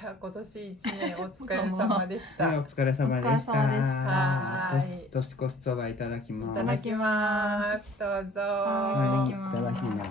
じゃあ今年一年お疲れ様でした。はい、お疲れ様でした。お疲れ様でしたはい。年越しそばいただきいます。ただきます。どうぞ。はいいただきます。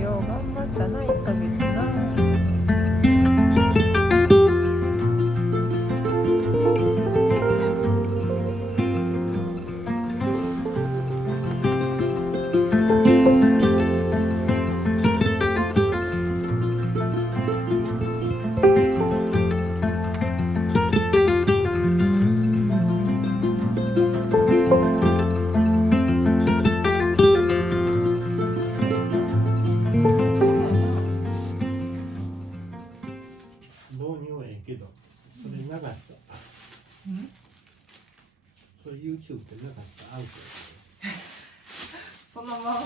よう頑張ったな、1ヶ月な。導入はええけど、それ流したら、それ YouTube って流したらアウトやそのまま、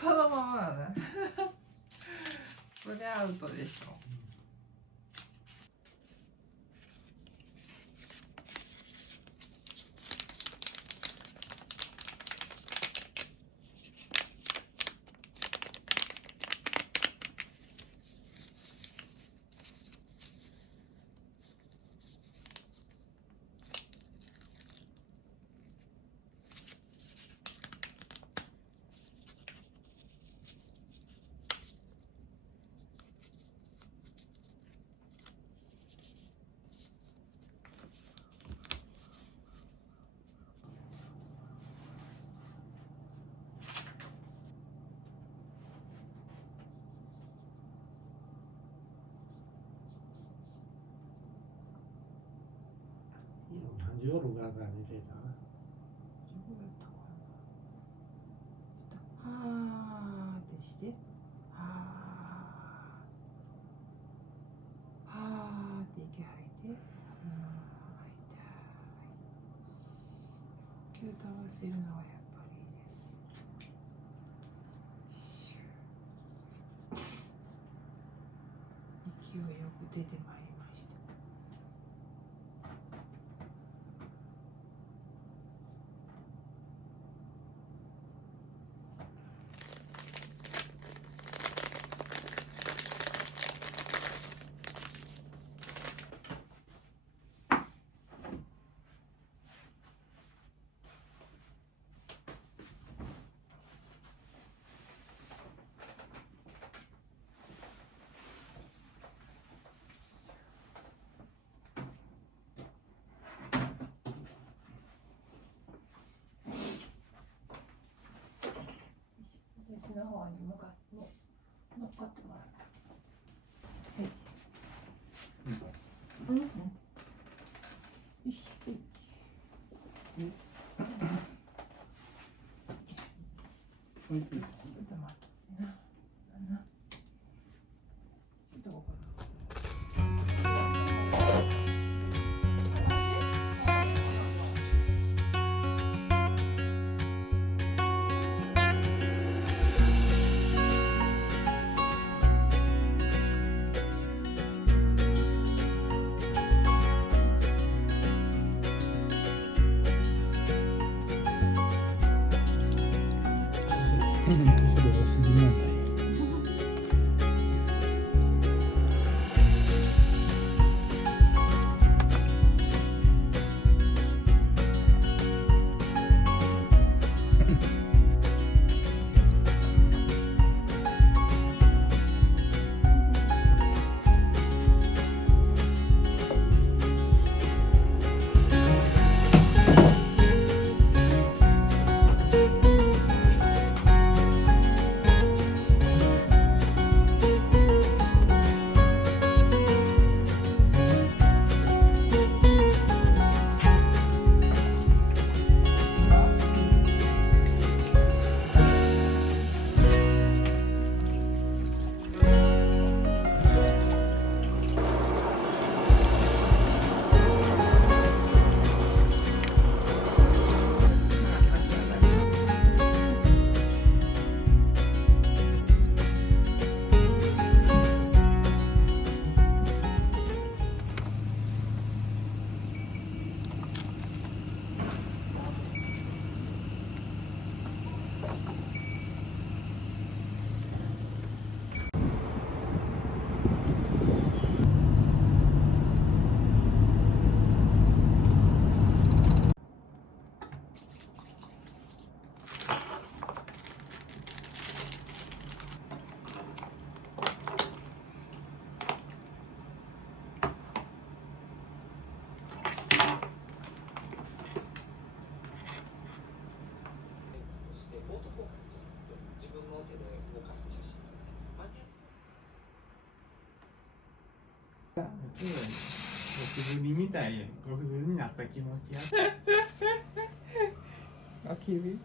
そのままだね。そりゃアウトでしょ。夜が見てた。はーってしてはーって息吐いて吐いて呼吸と合わせるのがやっぱりいいです。勢いよく出てまいりました。私の方に向かって乗っかってもらった。はい。うん。よし。はい。ちょっと待ってな。ちょっとここ。それ多すぎなんだよ。ゴキブリみたいにゴキブリになった気持ちや。あきび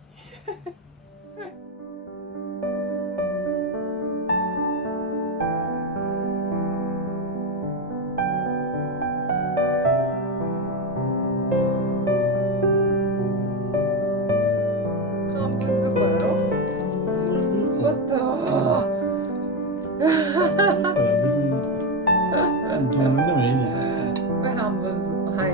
半分ずつやろ。よかった別にどうでもいいんじゃない？これ半分ずつはい。